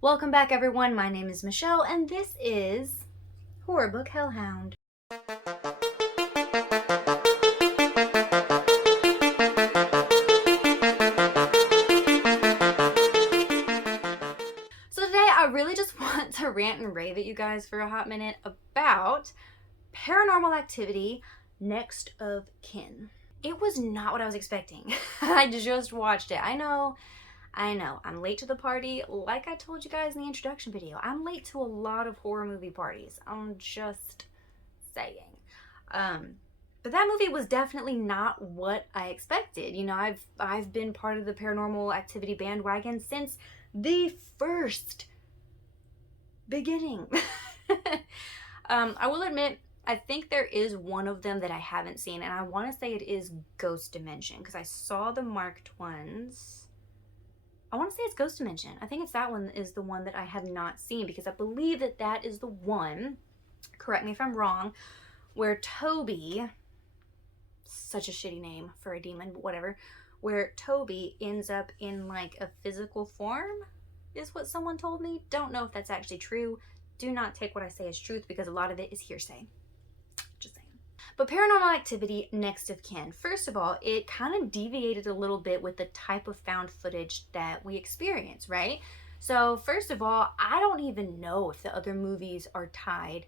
Welcome back, everyone. My name is Michelle, and this is Horror Book Hell Hound. So today, I really just want to rant and rave at you guys for a hot minute about Paranormal Activity Next of Kin. It was not what I was expecting. I just watched it. I know, I'm late to the party. Like I told you guys in the introduction video, I'm late to a lot of horror movie parties. I'm just saying. But that movie was definitely not what I expected. You know, I've been part of the Paranormal Activity bandwagon since the first beginning. I will admit, I think there is one of them that I haven't seen, and I want to say it is Ghost Dimension, because I saw the marked ones. I want to say it's Ghost Dimension. I think it's that one is the one that I have not seen, because I believe that that is the one, correct me if I'm wrong, where Toby, such a shitty name for a demon, but whatever, where Toby ends up in like a physical form, is what someone told me. Don't know if that's actually true. Do not take what I say as truth, because a lot of it is hearsay. Just saying. But Paranormal Activity Next of Kin, first of all, it kind of deviated a little bit with the type of found footage that we experience, right? So first of all, I don't even know if the other movies are tied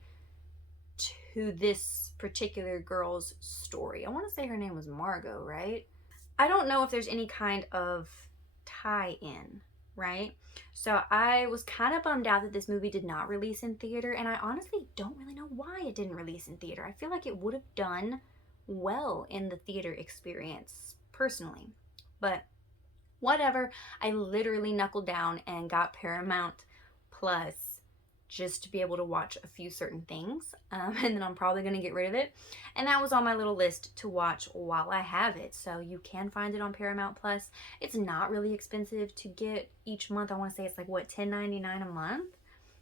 to this particular girl's story. I want to say her name was Margot, right? I don't know if there's any kind of tie-in, right? So I was kind of bummed out that this movie did not release in theater, and I honestly don't really know why it didn't release in theater. I feel like it would have done well in the theater experience, personally. But whatever, I literally knuckled down and got Paramount Plus just to be able to watch a few certain things, and then I'm probably going to get rid of it. And that was on my little list to watch while I have it. So you can find it on Paramount Plus. It's not really expensive to get each month. I want to say it's like, what, $10.99 a month?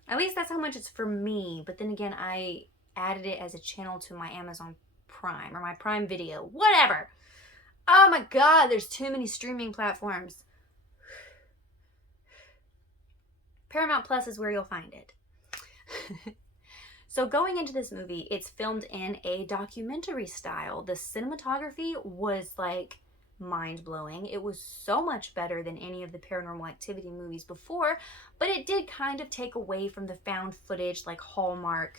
At least that's how much it's for me. But then again, I added it as a channel to my Amazon Prime, or my Prime Video, whatever. Oh my God, there's too many streaming platforms. Paramount Plus is where you'll find it. So going into this movie, it's filmed in a documentary style. The cinematography was like mind-blowing. It was so much better than any of the Paranormal Activity movies before, but it did kind of take away from the found footage, like Hallmark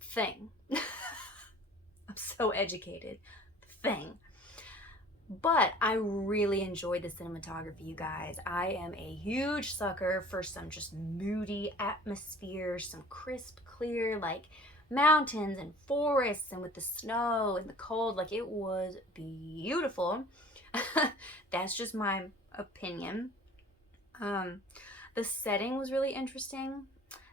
thing. I'm so educated. Thing. But I really enjoyed the cinematography, you guys. I am a huge sucker for some just moody atmosphere, some crisp, clear, like mountains and forests, and with the snow and the cold. Like, it was beautiful. That's just my opinion. The setting was really interesting.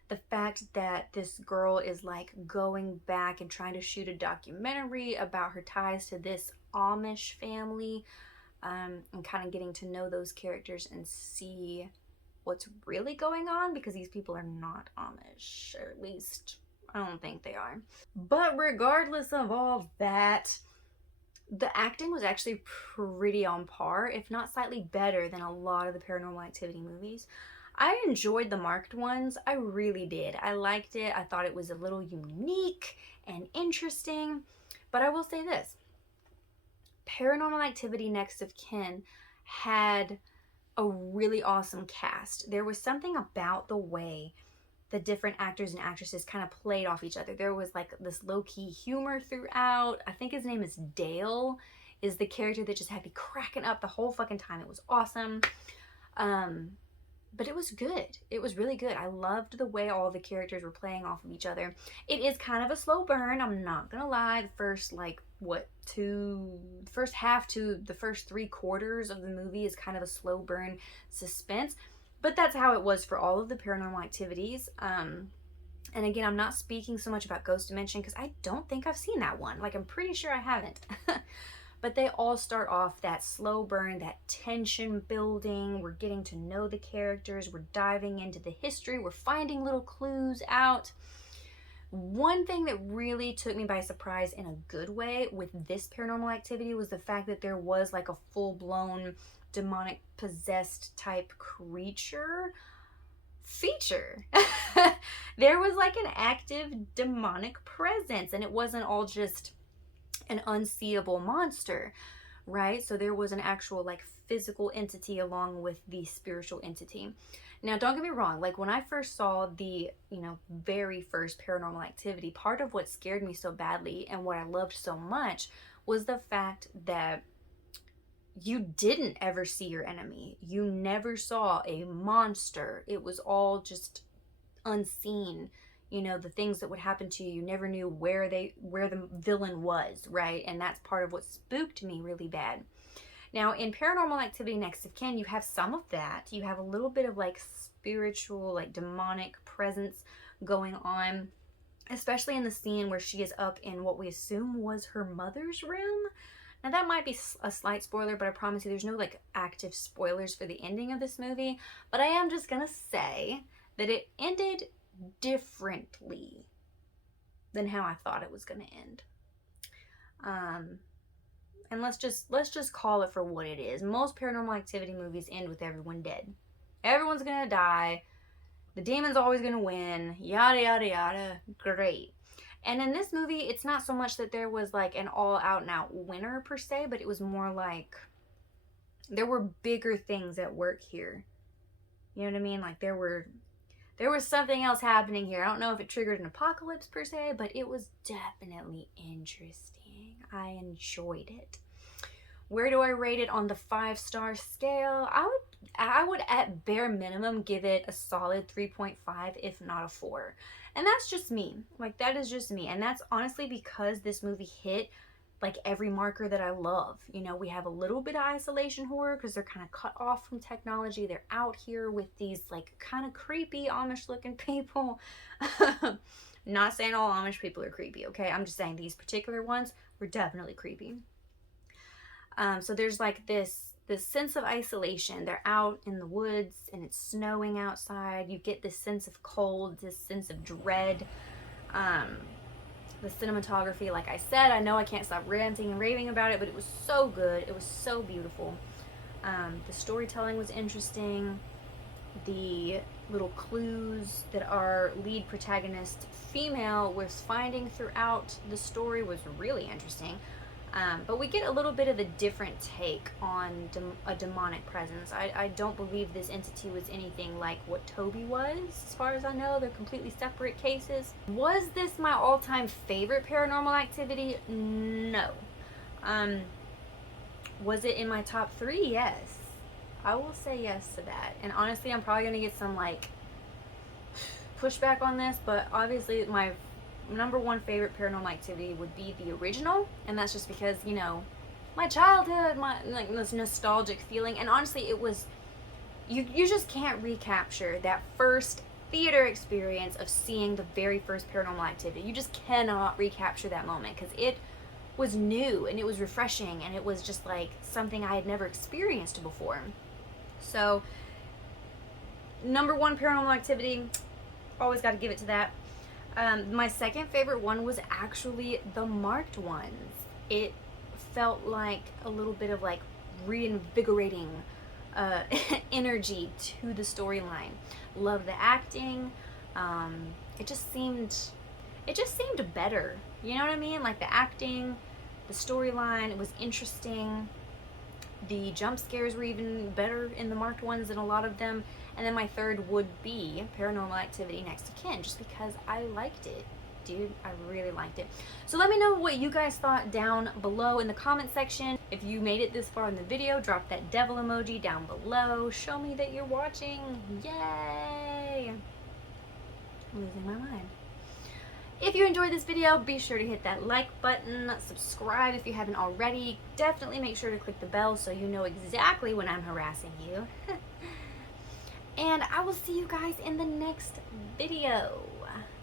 The fact that this girl is like going back and trying to shoot a documentary about her ties to this Amish family, and kind of getting to know those characters and see what's really going on, because these people are not Amish, or at least I don't think they are. But regardless of all that, the acting was actually pretty on par, if not slightly better than a lot of the Paranormal Activity movies. I enjoyed the marked ones. I really did. I liked it. I thought it was a little unique and interesting. But I will say this. Paranormal Activity Next of Kin had a really awesome cast. There was something about the way the different actors and actresses kind of played off each other. There was like this low-key humor throughout. I think his name is Dale, is the character that just had me cracking up the whole fucking time. It was awesome. But it was good. It was really good. I loved the way all the characters were playing off of each other. It is kind of a slow burn, I'm not gonna lie. The first, like, first half to the first 3/4 of the movie is kind of a slow burn suspense. But that's how it was for all of the Paranormal Activities. And again, I'm not speaking so much about Ghost Dimension, because I don't think I've seen that one. Like, I'm pretty sure I haven't. But they all start off that slow burn, that tension building. We're getting to know the characters. We're diving into the history. We're finding little clues out. One thing that really took me by surprise in a good way with this Paranormal Activity was the fact that there was like a full-blown demonic possessed type creature feature. There was like an active demonic presence, and it wasn't all just an unseeable monster, right? So there was an actual like physical entity along with the spiritual entity. Now, don't get me wrong, like when I first saw the, very first Paranormal Activity, part of what scared me so badly and what I loved so much was the fact that you didn't ever see your enemy. You never saw a monster. It was all just unseen. The things that would happen to you, you never knew where the villain was, right? And that's part of what spooked me really bad. Now, in Paranormal Activity Next of Kin, you have some of that. You have a little bit of like spiritual, like demonic presence going on, especially in the scene where she is up in what we assume was her mother's room. Now, that might be a slight spoiler, but I promise you there's no like active spoilers for the ending of this movie. But I am just gonna say that it ended differently than how I thought it was gonna end. And let's just call it for what it is. Most Paranormal Activity movies end with everyone dead. Everyone's gonna die. The demon's always gonna win. Yada, yada, yada. Great. And in this movie, it's not so much that there was like an all out and out winner per se, but it was more like there were bigger things at work here. You know what I mean? Like there was something else happening here. I don't know if it triggered an apocalypse per se, but it was definitely interesting. I enjoyed it. Where do I rate it on the 5-star scale? I would at bare minimum give it a solid 3.5, if not a 4. And that's just me. Like, that is just me. And that's honestly because this movie hit like every marker that I love. We have a little bit of isolation horror because they're kind of cut off from technology. They're out here with these like kind of creepy Amish looking people. Not saying all Amish people are creepy, okay? I'm just saying these particular ones were definitely creepy. So there's like this sense of isolation. They're out in the woods and it's snowing outside. You get this sense of cold, this sense of dread. The cinematography, like I said, I know I can't stop ranting and raving about it, but it was so good. It was so beautiful. The storytelling was interesting. The little clues that our lead protagonist, female, was finding throughout the story was really interesting. But we get a little bit of a different take on a demonic presence. I don't believe this entity was anything like what Toby was. As far as I know, they're completely separate cases. Was this my all-time favorite Paranormal Activity? No. Was it in my top 3? Yes. I will say yes to that. And honestly, I'm probably going to get some like pushback on this, but obviously my number one favorite Paranormal Activity would be the original, and that's just because my childhood, my like this nostalgic feeling. And honestly, it was you just can't recapture that first theater experience of seeing the very first Paranormal Activity. You just cannot recapture that moment because it was new and it was refreshing and it was just like something I had never experienced before. So number one Paranormal Activity, always got to give it to that. My second favorite one was actually the marked ones. It felt like a little bit of like reinvigorating energy to the storyline. Love the acting. It just seemed better. You know what I mean? Like the acting, the storyline, it was interesting. The jump scares were even better in the marked ones than a lot of them. And then my third would be Paranormal Activity Next of Kin, just because I liked it. Dude, I really liked it. So let me know what you guys thought down below in the comment section. If you made it this far in the video, drop that devil emoji down below. Show me that you're watching. Yay! I'm losing my mind. If you enjoyed this video, be sure to hit that like button, subscribe if you haven't already. Definitely make sure to click the bell so you know exactly when I'm harassing you. And I will see you guys in the next video.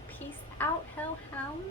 Peace out, Hell Hounds.